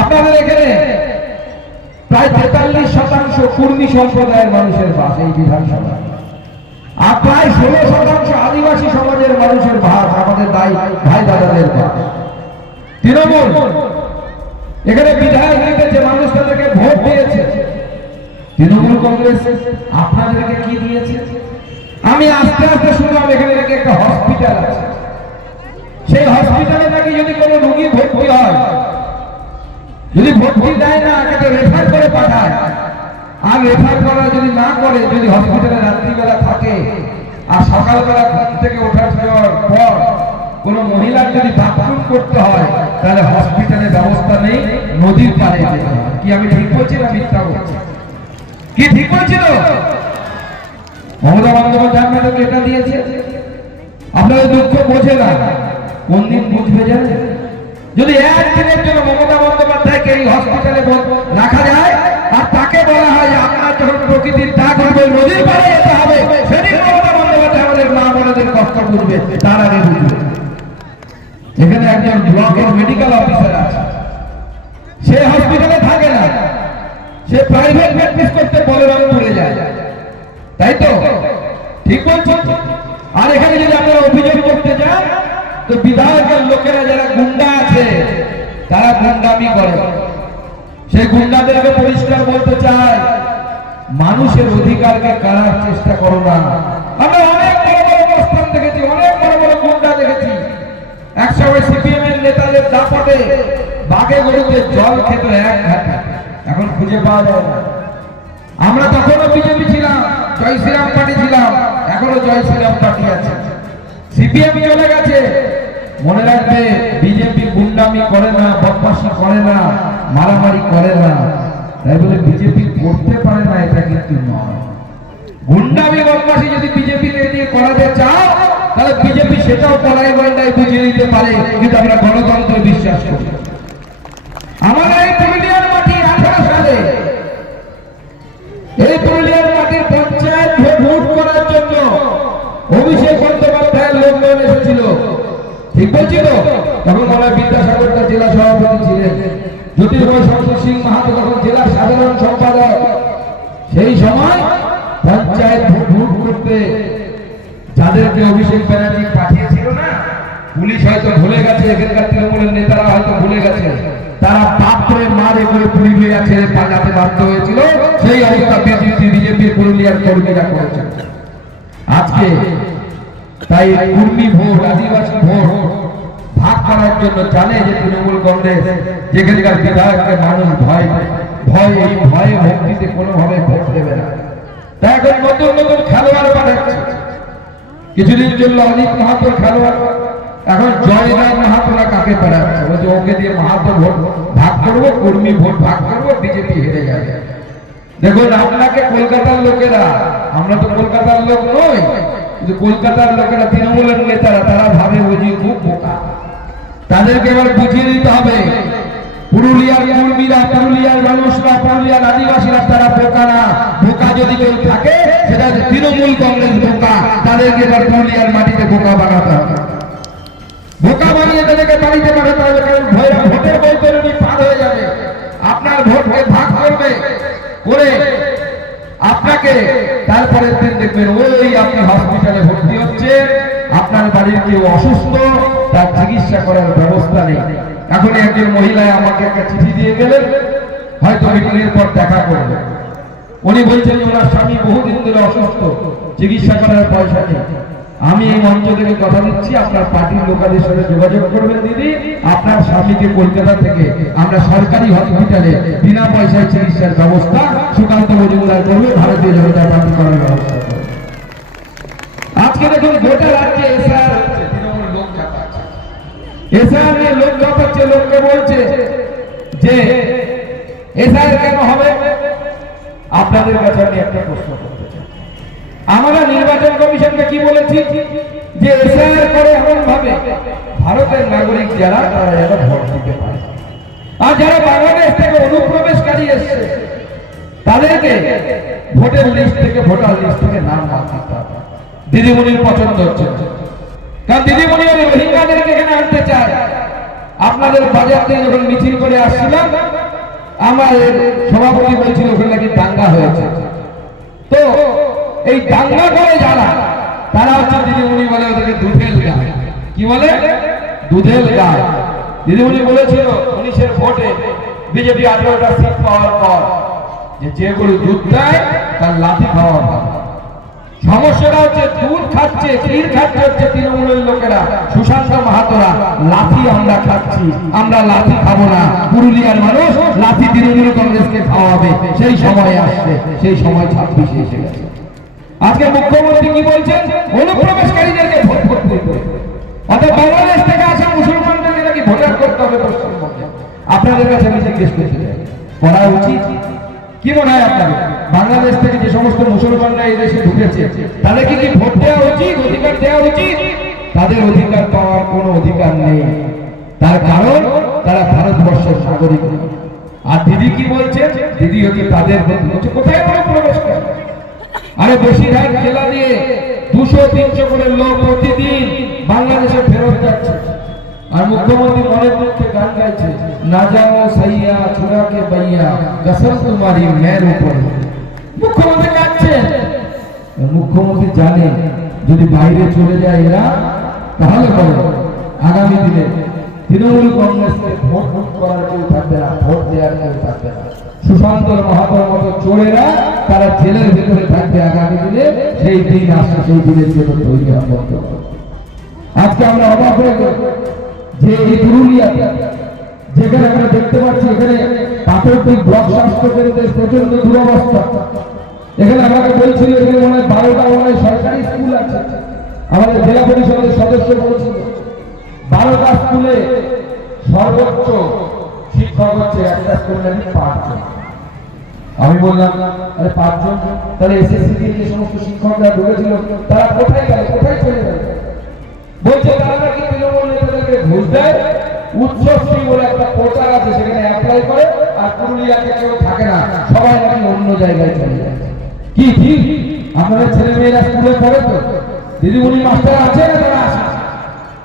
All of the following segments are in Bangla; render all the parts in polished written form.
আপনাদের এখানে প্রায় 43% কুর্মী সম্প্রদায়ের মানুষের বাস এই বিধানসভা, আর প্রায় 16% আদিবাসী সমাজের মানুষের ভাগ, আমাদের ভাই দাদাদের ভাগ। তৃণমূল এখানে বিধায়ক নিতেছে, মানুষ তাদেরকে ভোট দিয়েছে। তৃণমূল কংগ্রেস আপনাদেরকে কি দিয়েছে? আমি আস্তে আস্তে শুনলাম এখানে নাকি একটা হসপিটাল আছে, সেই হসপিটালে নাকি যদি কোনো রোগী ভর্তি হয়, যদি ভর্তি দেয় না, এটাকে রেফার করে পাঠায়। আর রেফার করা যদি না করে, যদি হসপিটালে রাত্রিবেলা থাকে আর সকালবেলা ঘুম থেকে ওঠার পর কোনো মহিলার যদি বাথরুম করতে হয়, তাহলে হসপিটালে ব্যবস্থা নেই, নদীর পাড়ে যেতে হয়। কি আমি ঠিক বলছি না মিথ্যা বলছি? কি ঠিক বলছিল? মমতা বন্দ্যোপাধ্যায় আপনাদেরকে এটা দিয়েছে। আপনাদের দুঃখ বোঝে না, কোন দিন বুঝবে জানেন? যদি একদিনের জন্য মমতা বন্দ্যোপাধ্যায়কে এই হসপিটালে রাখা যায় আর তাকে বলা হয় যে আপনার যখন প্রকৃতির ডাক হবে নদীর পাড়ে যেতে হবে, সেদিন মমতা বন্দ্যোপাধ্যায় আমাদের মা বোনদের কষ্ট বুঝবে, তার আগে বুঝবে। এখানে একজন ব্লকের মেডিকেল অফিসার আছে, সে হসপিটালে থাকে না, সে প্রাইভেট প্র্যাকটিস করতে বলরামপুরে যায়, তাই তো? ঠিক বলছো? আর এখানে যদি আপনারা অভিযোগ করতে যান, তো বিধায়কের লোকেরা যারা গুন্ডা আছে তারা গুন্ডামি করে। সেই গুন্ডাদেরকে পরিষ্কার বলতে চায়, মানুষের অধিকারকে কাড়ার চেষ্টা করো না। আমরা অনেক বড় বড় অবস্থান দেখেছি, অনেক বড় বড় গুন্ডা দেখেছি। একসময় সিপিএম এর নেতাদের দাপটে বাঘে গরুতে জল খেত এক ঘাটে, এখন খুঁজে পাওয়া যায় না। আমরা তখনও বিজেপি ছিলাম, জয় শ্রীরাম পার্টি ছিলাম, এখনো জয় শ্রীরাম পার্টি আছে। সিপিএম চলে গেছে, মনে রাখবে বিজেপি গুন্ডামি করে না, বদমাশি করে না, মারামারি করে না। তাই বলে বিজেপি করতে পারে না এটা কিন্তু নয়। গুন্ডামি বদমাশি যদি বিজেপিকে দিয়ে করাতে চাও, তাহলে বিজেপি সেটাও কড়াই গন্ডায় বুঝিয়ে দিতে পারে, কিন্তু আমরা গণতন্ত্রে বিশ্বাস করি। আমাদের এই পুরুলিয়ার মাটি 18 সালে এই পুরুলিয়ার মাটির পঞ্চায়েত ভোট করার জন্য অভিষেক বন্দ্যোপাধ্যায়ের লোকজন এসেছিল, ঠিক বলছি তো? তখন আমরা বিদ্যাসাগর জেলা সভাপতি ছিলেন, জ্যোতির্ময় শঙ্কর সিং মাহাতো তখন জেলার সাধারণ সম্পাদক। সেই সময় পঞ্চায়েত ভোট করতে যাদেরকে অভিষেক ব্যানার্জি পাঠিয়েছিল না, পুলিশ হয়তো ভুলে গেছে, এখানকার তৃণমূলের নেতারা হয়তো ভুলে গেছে, তারা পাত্রে মারে করে পুরুলিয়া ছেড়ে পালাতে বাধ্য হয়েছিল। সেই অবস্থা বিজেপির পুরুলিয়ার কর্মীরা করেছে আজকে। তাই কুর্মী ভোট, আদিবাসী ভোট ভাগ করার জন্য জানে যে তৃণমূল কংগ্রেস যেখানকার বিধায়ককে মানুষ ভয়ে ভক্তিতে কোনোভাবে ভোট দেবে না। তাই এখন নতুন নতুন খেলোয়াড় পাঠাচ্ছে। কিছুদিন জন্য অনেক মাহাতোর খেলোয়াড়, এখন জয়রাম মাহাতোরা কাকে পাঠাচ্ছে? বলছে ওকে দিয়ে মাহাতো ভোট ভাগ করবো, কর্মী ভোট ভাগ করবো, বিজেপি হেরে যাবে। দেখুন আপনাকে কলকাতার লোকেরা, আমরা তো কলকাতার লোক নই, কিন্তু কলকাতার লোকেরা তৃণমূলের নেতারা তারা ভাবে বুঝি খুব বোকা। তাদেরকে এবার বুঝিয়ে দিতে হবে পুরুলিয়ার কর্মীরা, পুরুলিয়ার মানুষরা, পুরুলিয়ার আদিবাসীরা তারা বোকা না। বোকা যদি কেউ থাকে সেটা তৃণমূল কংগ্রেস বোকা। তাদেরকে এবার পুরুলিয়ার মাটিতে বোকা বানাতে হবে, বোকা বানিয়ে তাদেরকে বাড়িতে পাঠাতে হবে। কারণ ভোটের বৈতরণী পার হয়ে যাবে, আপনার ভোটকে ভাগ করবে করে আপনাকে তারপরের দিন দেখবেন ওই আপনি হসপিটালে ভর্তি হচ্ছে, আপনার বাড়ির কেউ অসুস্থ, তার চিকিৎসা করার ব্যবস্থা নেই। এখন একজন মহিলায় আমাকে একটা চিঠি দিয়ে গেলেন, হয়তো মিটিং এর পর দেখা করবে। উনি বলছেন ওনার স্বামী বহুদিন ধরে অসুস্থ, চিকিৎসা করার পয়সা নেই। আমি এই মঞ্চ থেকে কথা দিচ্ছি, আপনার পার্টির লোকেদের সাথে যোগাযোগ করবেন দিদি, আপনার স্বামীকে কলকাতা থেকে আমরা সরকারি হসপিটালে বিনা পয়সায় চিকিৎসার ব্যবস্থা সুকান্ত মজুমদার করবে, ভারতীয় জনতা পার্টি করার ব্যবস্থা করবে। আজকে দেখুন গোটা রাজ্যে এসআর লোক চাপাচ্ছে, এসআর নিয়ে লোক চাপাচ্ছে, লোককে বলছে যে এসআর কেন হবে। আপনাদের কাছে আমি একটা প্রশ্ন করতে চাই, আমরা নির্বাচন কমিশনকে কি বলেছি যে এসআইআর করে এমন ভাবে ভারতের নাগরিক যারা তারা যেন ভোট দিতে পারে, আর যারা বাংলাদেশ থেকে অনুপ্রবেশকারী এসছে তাদেরকে ভোটার লিস্ট থেকে নাম বাদ দিতে হবে। দিদিমণির পছন্দ হচ্ছে, কারণ দিদিমণি রোহিঙ্গাদেরকে এখানে আনতে চায়। আপনাদের বাজার থেকে যখন মিছিল করে আসছিলাম, আমার সভাপতি বলছিল ওখানে নাকি দাঙ্গা হয়েছে। তো এই দাঙ্গা করে যারা, তারা হচ্ছে দিদিমণি বলে ওদেরকে দুধেল গায়। কি বলে? দুধেল গায়। দিদিমণি বলেছিল 19-এর ভোটে বিজেপি 18টা সিট পাওয়ার পর যে গরু দুধ দেয় তার লাঠি খাওয়া ভালো। সমস্যাটা হচ্ছে দুধ খাচ্ছে, ক্ষীর খাচ্ছে হচ্ছে তৃণমূলের লোকেরা, সুশান্ত মাহাতোরা। লাঠি আমরা খাচ্ছি, আমরা লাঠি খাবো না। পুরুলিয়ার মানুষ লাঠি তৃণমূল কংগ্রেসকে খাওয়াবে। সেই সময় আসছে, সেই সময় 26 এসে গেছে। আজকে মুখ্যমন্ত্রী কি বলছেন? অনুপ্রবেশকারীদেরকে ভোট করতে হবে, অর্থাৎ বাংলাদেশ থেকে আসা মুসলমানদেরকে নাকি ভোটার করতে হবে পশ্চিমবঙ্গে। আপনাদের কাছে আমি জিজ্ঞেস করতে চাই, করা উচিত? কি মনে হয় আপনাদের? বাংলাদেশ থেকে যে সমস্ত মুসলমানরা এই দেশে ঢুকেছে তাদেরকে কি ভোট দেওয়া উচিত, অধিকার দেওয়া উচিত? তাদের অধিকার পাওয়ার কোনো অধিকার নেই, তার কারণ তারা ভারতবর্ষের নাগরিক। আর দিদি কি বলছে? দিদি হচ্ছে তাদের বলছে কোথায় প্রবেশ করে। আরে বসিরহাট জেলা দিয়ে 200-300 করে লোক প্রতিদিন বাংলাদেশে ফেরত যাচ্ছে, আর মুখ্যমন্ত্রী মনের মুখে গান গাইছে, না যাও সাইয়া চুরা কে বাইয়া কসম তোমারি মের উপর। মুখ্যমন্ত্রী গাচ্ছে। মুখ্যমন্ত্রী জানে যদি বাইরে চলে যায় এরা, তাহলে বলো আগামী দিনে তৃণমূল কংগ্রেসকে ভোট করার কেউ থাকবে না, ভোট দেওয়ার কেউ থাকবে না। সুশান্ত মাহাতোর মতো চোরেরা তারা জেলের ভিতরে থাকবে আগামী দিনে। সেই দিন আসছে, সেই দিনের জন্য তৈরি হওয়া। আজকে আমরা অবাক হয়ে গেল যে এই পুরুলিয়াতে যেখানে আমরা দেখতে পাচ্ছি এখানে পাথরটি ব্লক স্বাস্থ্য কেন্দ্রের প্রচন্ড দুরবস্থা। এখানে আমাকে বলছিল এখানে মনে হয় 12টা মনে হয় সরকারি স্কুল আছে। আমাদের জেলা পরিষদের সদস্য বলছিল 12টা স্কুলে সর্বোচ্চ শিক্ষক হচ্ছে একটা স্কুল নাকি 5 জন। আমি বললাম আরে 5 জন, তাহলে এসএসসি দিয়ে যে সমস্ত শিক্ষকরা ঢুকেছিল তারা কোথায় গেল, কোথায় চলে গেল? বলছে তারা নাকি তৃণমূল নেতাদেরকে ঘুষ দেয়, উৎসশ্রী বলে একটা পোর্টাল আছে সেখানে অ্যাপ্লাই করে, আর পুরুলিয়াতে কেউ থাকে না, সবাই নাকি অন্য জায়গায় চলে যায়। কি ঠিক? আপনাদের ছেলে মেয়েরা স্কুলে পড়ে তো? দিদিমণি মাস্টার আছে না তারা আসে?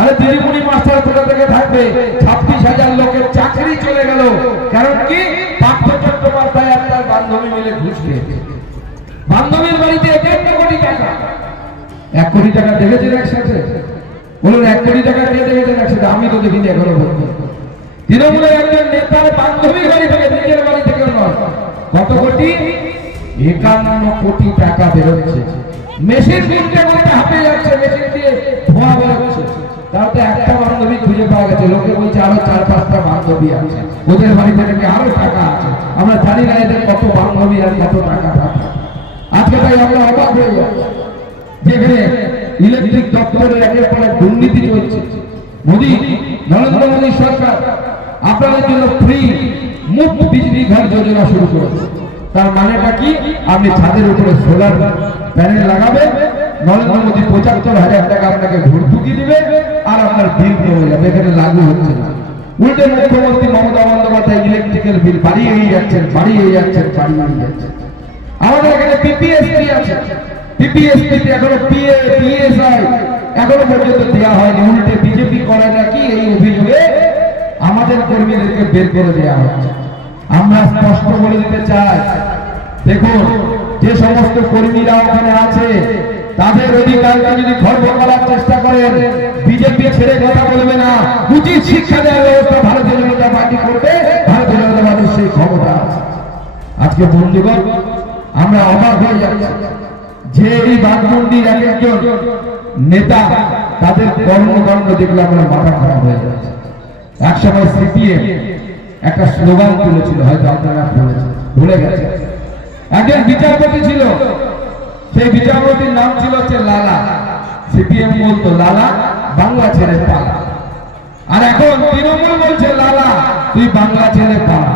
আরে দিদিমণি মাস্টার কোথা থেকে থাকবে? 26,000 লোকের চাকরি চলে গেল। কারণ কি? পার্থ চট্টোপাধ্যায় আর তার বান্ধবী মিলে ঘুষ খেয়েছে। বান্ধবীর বাড়িতে 1 কোটি টাকা। 1 কোটি টাকা দেখেছেন একসাথে? বলুন 1 কোটি টাকা কে দেখেছেন একসাথে? আমি তো দেখিনি এখনো পর্যন্ত। তৃণমূলের একজন নেতার বান্ধবীর বাড়ি থেকে, নিজের বাড়ি থেকে নয়। কত কোটি? 51 কোটি টাকা বেরোচ্ছে। মেশিন কিনতে করতে হাঁপে যাচ্ছে, মেশিন দিয়ে ধোঁয়া বেরোচ্ছে। তাতে একটা বান্ধবী খুঁজে পাওয়া গেছে। লোকে বলছে আরো 4-5টা বান্ধবী আছে, ওদের বাড়িতে নাকি আরো টাকা আছে। আমরা জানি না এদের কত বান্ধবী আর কত টাকা থাকে। আজকে তাই আমরা অবাক হয়ে যাই যেখানে ইলেকট্রিক দপ্তরের একের পর এক দুর্নীতি চলছে। মোদী, নরেন্দ্র মোদী সরকার আপনাদের জন্য ফ্রি মুফট বিজলি ঘর যোজনা শুরু করেছে। তার মানেটা কি? আপনি ছাদের উপরে সোলার প্যানেল লাগাবেন, নরেন্দ্র মোদী 75,000 টাকা আপনাকে ভর্তুকি দিবে, আর আপনার বিল কমে যাবে। এখানে লাগু হচ্ছে না। উল্টে মুখ্যমন্ত্রী মমতা বন্দ্যোপাধ্যায় ইলেকট্রিক্যাল বিল বাড়িয়েই যাচ্ছেন, বাড়িয়ে যাচ্ছেন, বাড়িয়ে যাচ্ছেন। আমাদের এখানে পিপিএসপি আছে, পিপিএসপিতে এখনো পিএ পিএসআই এখনো পর্যন্ত দেওয়া হয়নি। উল্টে বিজেপি করে নাকি এই অভিযোগে আমাদের কর্মীদেরকে বের করে দেওয়া হচ্ছে। আমরা স্পষ্ট বলে দিতে চাই, দেখুন যে সমস্ত কর্মীরা ওখানে আছে তাদের অধিকারকে যদি খর্ব করার চেষ্টা করেন, বিজেপি ছেড়ে কথা বলবে না। উচিত শিক্ষা দেওয়ার ব্যবস্থা ভারতীয় জনতা পার্টি করবে, ভারতীয় জনতা পার্টির সেই ক্ষমতা আছে। আজকে বন্ধুগণ, আমরা অবাক হয়ে যাচ্ছি যে এই বাঘমুন্ডির এক একজন নেতা, তাদের কর্মকাণ্ড দেখলে আমরা মাথা খারাপ হয়ে যাচ্ছে। একসময় সিপিএম একটা স্লোগান তুলেছিল, হয়তো আপনারা ভুলে গেছে। একজন বিচারপতি ছিল, সেই বিচারপতির নাম ছিল হচ্ছে লালা। সিপিএম বলতো লালা বাংলা ছেড়ে পালা। আর এখন তৃণমূল বলছে লালা তুই বাংলা ছেড়ে পালা।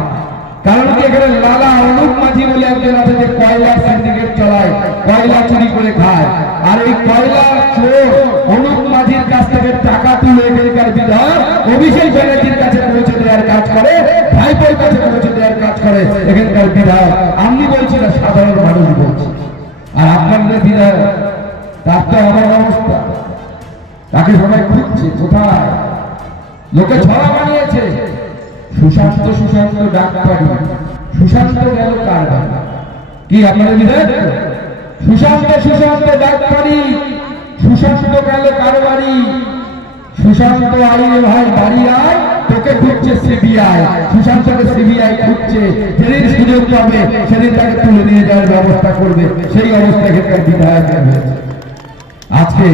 কারণ কি? এখানে লালা অনুপ মাঝি বলে একজন আছে যে কয়লা সিন্ডিকেট চালায়, কয়লা চুরি করে খায়। আর এই কয়লা চোর অনুপ মাঝির কাছ থেকে টাকা তুলে এখানকার বিধায়ক অভিষেক ব্যানার্জির কাছে পৌঁছে দেওয়ার কাজ করে, ভাইপোর কাছে পৌঁছে দেওয়ার কাজ করে এখানকার বিধায়ক। আমি বলছি না, সাধারণ মানুষ বলছি। আর আপনাদের বিধায়ক, তার তো আমার অবস্থা, তাকে সবাই খুঁজছে কোথায়। লোকে ছড়া বানিয়ে সুশান্ত ডাক্তারি, সুশান্ত গেল কার বাড়ি? কি আপনাদের বিধায়ক? সুশান্ত ডাক্তারি, সুশান্ত গেল কার বাড়ি? সুশান্ত আইলে ভাই বাড়ি আয়, তোকে খুঁজছে সিবিআই। সুশান্তকে সিবিআই খুঁজছে, যেদিন সুযোগ পাবে সেদিন তাকে তুলে নিয়ে যাওয়ার ব্যবস্থা করবে। সেই অবস্থা ক্ষেত্রে বিধায়ক হয়েছে। আজকে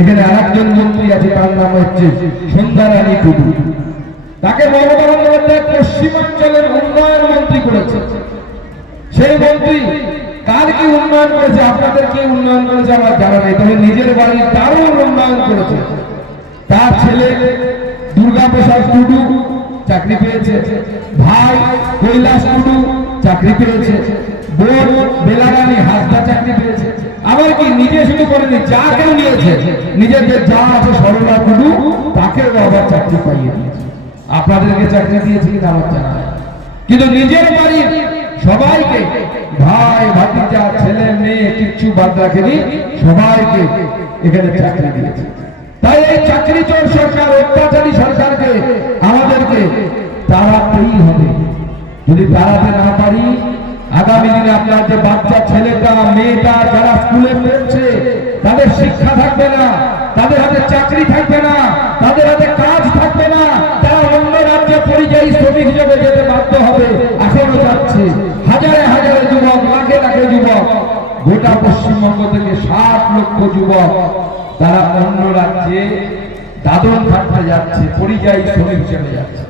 এখানে আরেকজন মন্ত্রী আছে, তার নাম হচ্ছে সন্ধ্যারানী টুডু। তাকে মমতা বন্দ্যোপাধ্যায় পশ্চিমাঞ্চলের উন্নয়ন মন্ত্রী করেছে। সেই মন্ত্রী কার কি উন্নয়ন করেছে, আপনাদের কি উন্নয়ন করেছে আমার জানা নেই, তবে নিজের বাড়ির দারুণ উন্নয়ন করেছে। তার ছেলে দুর্গাপ্রসাদ টুডু চাকরি পেয়েছে, ভাই কৈলাস টুডু চাকরি পেয়েছে, বোন বেলারানী হাসদা চাকরি পেয়েছে। আবার কি নিজে শুধু করেনি, যা কেউ নিয়েছে, নিজের যে যা আছে সরলা টুডু তাকেও আবার চাকরি পাইয়ে দিয়েছে। আপনাদেরকে চাকরি দিয়েছে কিনা আমার জানা নেই, কিন্তু নিজের বাড়ির সবাইকে, ভাই ভাতিজা ছেলে মেয়ে কিচ্ছু বাদ রাখেনি, সবাইকে এখানে চাকরি দিয়েছে। তাই এই চাকরি চোর সরকার, অত্যাচারী সরকারকে আমাদেরকে তাড়াতেই হবে। যদি তাড়াতে না পারি, আগামী দিনে আপনার যে বাচ্চা ছেলেটা মেয়েটা যারা স্কুলে পড়ছে, তাদের শিক্ষা থাকবে না, তাদের হাতে চাকরি থাকবে না, তাদের হাতে কাজ থাকবে না, তারা অন্য রাজ্যে পরিযায়ী শ্রমিক হিসেবে যেতে বাধ্য হবে। এখনো যাচ্ছে হাজারে হাজারে যুবক, লাখে লাখে যুবক, গোটা পশ্চিমবঙ্গ থেকে 60 লক্ষ যুবক তারা অন্য রাজ্যে দাদন থাকতে যাচ্ছে, পরিযায়ী শ্রমিক হিসেবে যাচ্ছে।